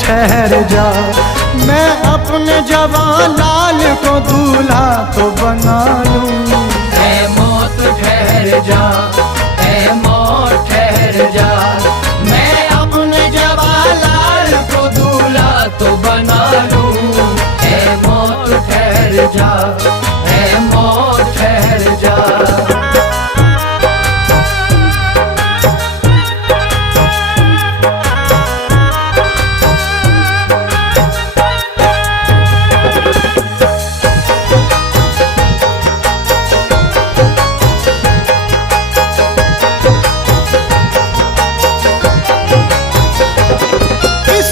ठहर जा। मैं अपने जवान लाल को दूल्हा तो बना लूं। ऐ मौत ठहर जा, ऐ मौत ठहर जा। मैं अपने जवान लाल को दूल्हा तो बना लूं। ऐ मौत ठहर जा।